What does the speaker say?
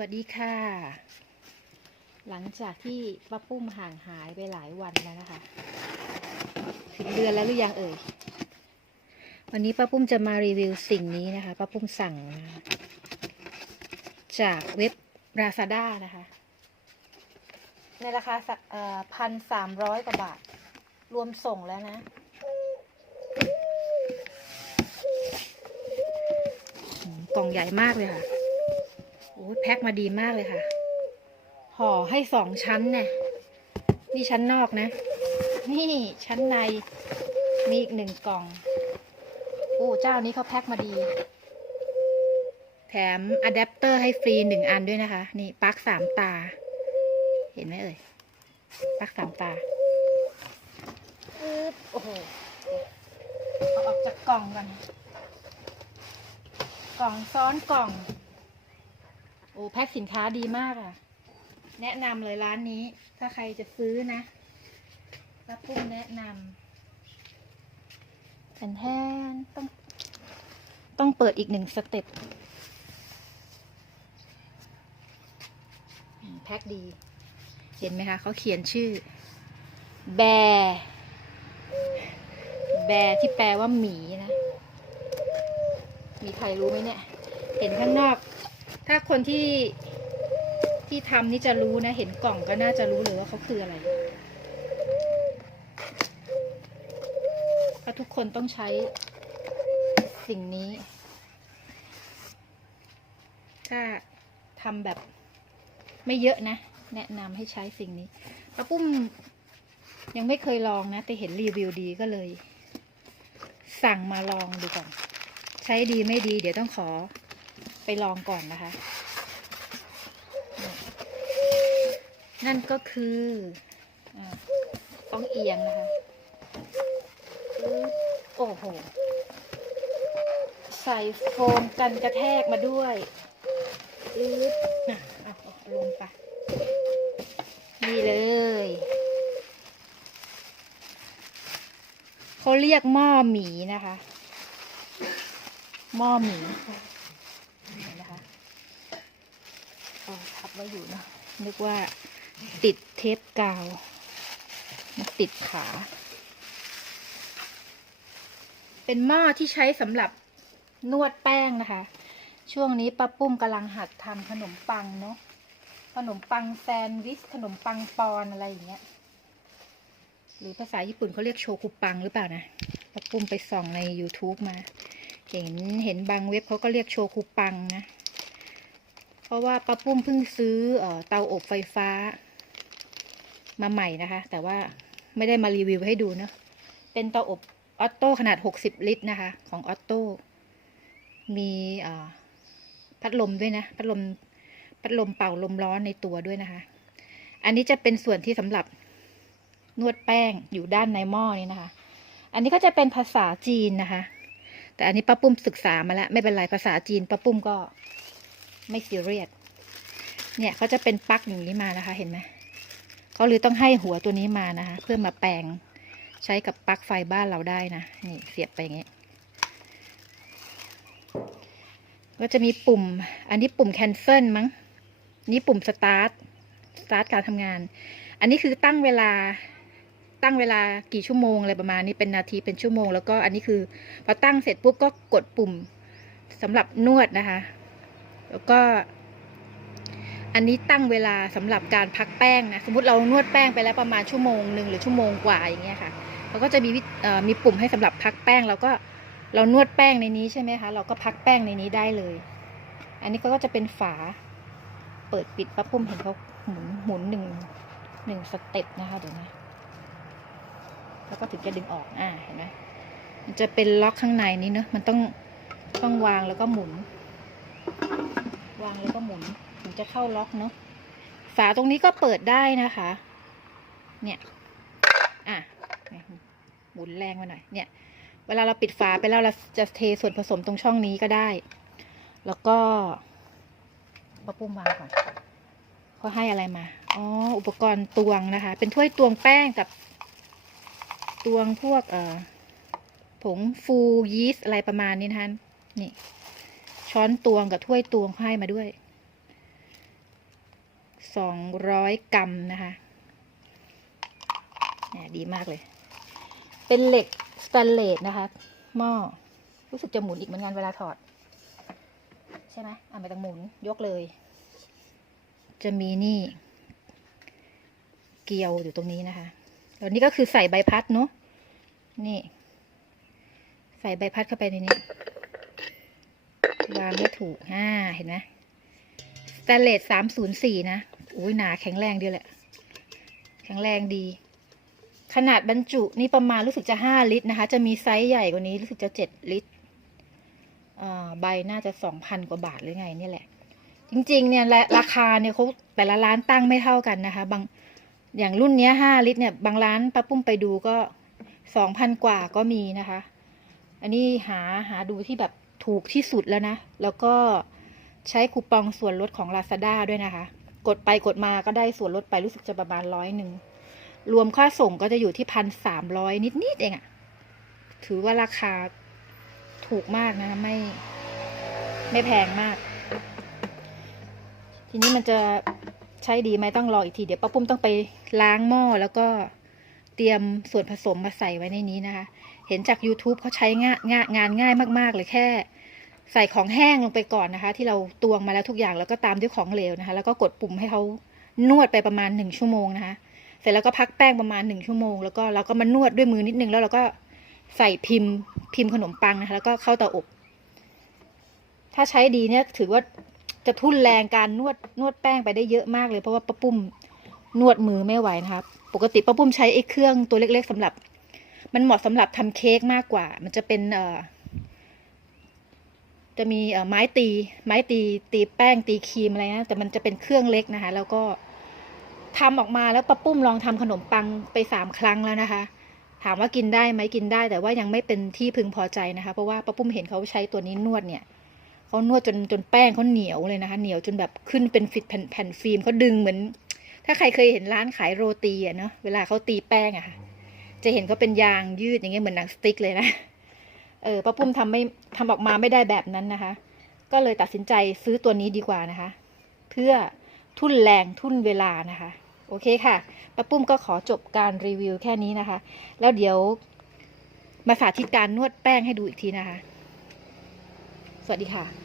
วัสดีค่ะ หลังจากที่ป้าปุ้มห่างหายไปหลายวันแล้วนะคะ ถึงเดือนแล้วหรือยังเอ่ย วันนี้ป้าปุ้มจะมารีวิวสิ่งนี้นะคะป้าปุ้มสั่งมาจากเว็บ Lazada นะคะ ในราคาพันสามร้อยกว่าบาท รวมส่งแล้วนะอืมกล่องใหญ่มากเลยค่ะ โอ้แพ็คมาดีมากเลยค่ะ ห่อให้สองชั้นเนี่ย นี่ชั้นนอกนะ นี่ชั้นใน มีอีกหนึ่งกล่อง โอ้เจ้านี้เขาแพ็คมาดี แถมอะแดปเตอร์ให้ฟรีหนึ่งอันด้วยนะคะ นี่ปลั๊กสามตา เห็นไหมเอ่ยปลั๊กสามตาปึ๊บโอ้โหเดี๋ยวเอาออกจากกล่องกัน กล่องซ้อนกล่อง โอ้แพ็คสินค้าดีมากอะ แนะนำเลยร้านนี้ ถ้าใครจะซื้อนะป้าปุ้มแนะนำแผ่นแทนต้อง ต้องเปิดอีกหนึ่งสเต็ปแพ็คดี เห็นไหมคะเขาเขียนชื่อ แบร์แบร์ที่แปลว่าหมีนะ มีใครรู้ไหมเนี่ย เห็นข้างนอก ถ้าคนที่ที่ทำนี่จะรู้นะ เห็นกล่องก็น่าจะรู้เลยว่าเขาคืออะไรเพราะทุกคนต้องใช้สิ่งนี้ ถ้าทำแบบไม่เยอะนะ แนะนำให้ใช้สิ่งนี้ป้าปุ้มยังไม่เคยลองนะ แต่เห็นรีวิวดีก็เลย สั่งมาลองดูก่อน ใช้ดีไม่ดี เดี๋ยวต้องขอ ไปลองก่อนนะคะ นั่นก็คือต้องเอียงนะคะ โอ้โห ใส่โฟมกันกระแทกมาด้วยอึ๊บนะเอาลงไปนี่เลยเขาเรียกหม้อหมีนะคะ หม้อหมี เห็นะคะเอาทับไว้อยู่เนะนึกว่าติดเทปกาวมาติดขา เป็นหม้อที่ใช้สำหรับนวดแป้งนะคะ ช่วงนี้ป้าปุ้มกำลังหัดทำขนมปังเนาะขนมปังแซนด์วิชขนมปังปอนอะไรอย่างเงี้ย หรือภาษาญี่ปุ่นเขาเรียกโชกุปังหรือเปล่านะป้าปุ้มไปส่องใน YouTube มา เห็นเห็นบางเว็บเขาก็เรียกโชคุปังนะ เพราะว่าป้าปุ้มเพิ่งซื้อเออเตาอบไฟฟ้า มาใหม่นะคะ แต่ว่าไม่ได้มารีวิวให้ดูเนาะเป็นเตาอบออโต้ขนาด 60 ลิตรนะคะ ของออโต้มีเอ่อพัดลมด้วยนะ พัดลมพัดลมเป่าลมร้อนในตัวด้วยนะคะ อันนี้จะเป็นส่วนที่สำหรับนวดแป้งอยู่ด้านในหม้อนี้นะคะ อันนี้ก็จะเป็นภาษาจีนนะคะ แต่อันนี้ป้าปุ้มศึกษามาแล้ว ไม่เป็นไรภาษาจีนป้าปุ้มก็ไม่ซีเรียสเนี่ยเขาจะเป็นปลั๊กอย่างนี้มานะคะ เห็นไหมเขาเลยต้องให้หัวตัวนี้มานะคะ เพื่อมาแปลงใช้กับปลั๊กไฟบ้านเราได้นะนี่เสียบไปอย่างนี้ก็จะมีปุ่ม อันนี้ปุ่ม cancel มั้ง นี่ปุ่ม start start การทำงาน อันนี้คือตั้งเวลา ตั้งเวลากี่ชั่วโมงอะไรประมาณนี้เป็นนาทีเป็นชั่วโมง แล้วก็อันนี้คือพอตั้งเสร็จปุ๊บก็กดปุ่มสำหรับนวดนะคะ แล้วก็อันนี้ตั้งเวลาสำหรับการพักแป้งนะ สมมติเรานวดแป้งไปแล้วประมาณชั่วโมงหนึ่งหรือชั่วโมงกว่าอย่างเงี้ยค่ะเราก็จะมีมีปุ่มให้สำหรับพักแป้งเราก็เรานวดแป้งในนี้ใช่ไหมคะเราก็พักแป้งในนี้ได้เลย อันนี้ก็จะเป็นฝา เปิดปิดป้าปุ้มเห็นเขาหมุนหมุนหนึ่งหนึ่งสเต็ปนะคะเดี๋ยวนะ แล้วก็ถึงจะดึงออกอ่าเห็นไหมมันจะเป็นล็อกข้างในนี้เนอะมันต้องต้องวางแล้วก็หมุน วางแล้วก็หมุนถึงจะเข้าล็อกเนอะฝาตรงนี้ก็เปิดได้นะคะ เนี่ยอะหมุนแรงมาหน่อยเนี่ย เวลาเราปิดฝาไปแล้วเราจะเทส่วนผสมตรงช่องนี้ก็ได้ แล้วก็ปะปุ้มวางก่อนเขาให้อะไรมา อ๋อ อุปกรณ์ตวงนะคะ เป็นถ้วยตวงแป้งกับ ตวงพวกเอ่อผงฟูยีสต์อะไรประมาณนี้นะคะนี่ ช้อนตวงกับถ้วยตวงให้มาด้วยสองร้อยกรัมนะคะแหมดีมากเลย เป็นเหล็กสแตนเลสนะคะหม้อรู้สึกจะหมุนอีกเหมือนกันเวลาถอด ใช่ไหมอะไม่ต้องหมุนยกเลย จะมีนี่ เกลียวอยู่ตรงนี้นะคะ แล้วนี่ก็คือใส่ใบพัดเนาะนี่ ใส่ใบพัดเข้าไปในนี้วางไม่ถูกอ่าเห็นไหมสแตนเลสสามศูนย์สี่นะอุ้ยหนาแข็งแรงดีแหละ แข็งแรงดี ขนาดบรรจุนี่ประมาณรู้สึกจะห้าลิตรนะคะ จะมีไซส์ใหญ่กว่านี้รู้สึกจะเจ็ดลิตรใบน่าจะสองพันกว่าบาทหรือไงนี่แหละ จริง ๆ เนี่ยและราคาเนี่ยเขาแต่ละร้านตั้งไม่เท่ากันนะคะ บาง อย่างรุ่นนี้ห้าลิตรเนี่ย บางร้านป้าปุ้มไปดูก็สองพันกว่าก็มีนะคะ อันนี้หาหาดูที่แบบถูกที่สุดแล้วนะ แล้วก็ใช้คูปองส่วนลดของ Lazada ด้วยนะคะ กดไปกดมาก็ได้ส่วนลดไปรู้สึกจะประมาณร้อยหนึ่ง รวมค่าส่งก็จะอยู่ที่พันสามร้อยนิด ๆ เองอะถือว่าราคาถูกมากนะ ไม่ ไม่แพงมาก ทีนี้มันจะ ใช้ดีไหมต้องรออีกทีเดี๋ยวป้าปุ้มต้องไปล้างหม้อแล้วก็เตรียมส่วนผสมมาใส่ไว้ในนี้นะคะ เห็นจาก YouTube เขาใช้ง่ายงายงานง่ายมาก ๆ เลยแค่ ใส่ของแห้งลงไปก่อนนะคะ ที่เราตวงมาแล้วทุกอย่างแล้วก็ตามด้วยของเหลวนะคะ แล้วก็กดปุ่มให้เขานวดไปประมาณหนึ่งชั่วโมงนะคะ เสร็จแล้วก็พักแป้งประมาณหนึ่งชั่วโมง แล้วก็เราก็มานวดด้วยมือนิดนึงแล้วเราก็ใส่พิมพ์พิมพ์ขนมปังนะคะ แล้วก็เข้าเตาอบ ถ้าใช้ดีเนี่ยถือว่า จะทุ่นแรงการนวดนวดแป้งไปได้เยอะมากเลยเพราะว่าป้าปุ้มนวดมือไม่ไหวนะคะปกติป้าปุ้มใช้ไอ้เครื่องตัวเล็ก ๆสำหรับ มันเหมาะสำหรับทำเค้กมากกว่า มันจะเป็นเอ่อจะมีเอไม้ตี ไม้ตีตีแป้งตีครีมอะไรนะแต่มันจะเป็นเครื่องเล็กนะคะ แล้วก็ทำออกมาแล้วป้าปุ้มลองทำขนมปังไปสามครั้งแล้วนะคะ ถามว่ากินได้ไหมกินได้ แต่ว่ายังไม่เป็นที่พึงพอใจนะคะ เพราะว่าป้าปุ้มเห็นเขาใช้ตัวนี้นวดเนี่ย เขานวดจนจนแป้งเขาเหนียวเลยนะคะ เหนียวจนแบบขึ้นเป็นฟิตแผ่นแผ่นฟิล์มเขาดึงเหมือน ถ้าใครเคยเห็นร้านขายโรตีอะเนาะเวลาเขาตีแป้งอะค่ะ จะเห็นเขาเป็นยางยืดอย่างเงี้ยเหมือนหนังสติ๊กเลยนะเออป้าปุ้มทำไม่ทำออกมาไม่ได้แบบนั้นนะคะ ก็เลยตัดสินใจซื้อตัวนี้ดีกว่านะคะ เพื่อทุ่นแรงทุ่นเวลานะคะ โอเคค่ะป้าปุ้มก็ขอจบการรีวิวแค่นี้นะคะ แล้วเดี๋ยวมาสาธิตการนวดแป้งให้ดูอีกทีนะคะ สวัสดีค่ะ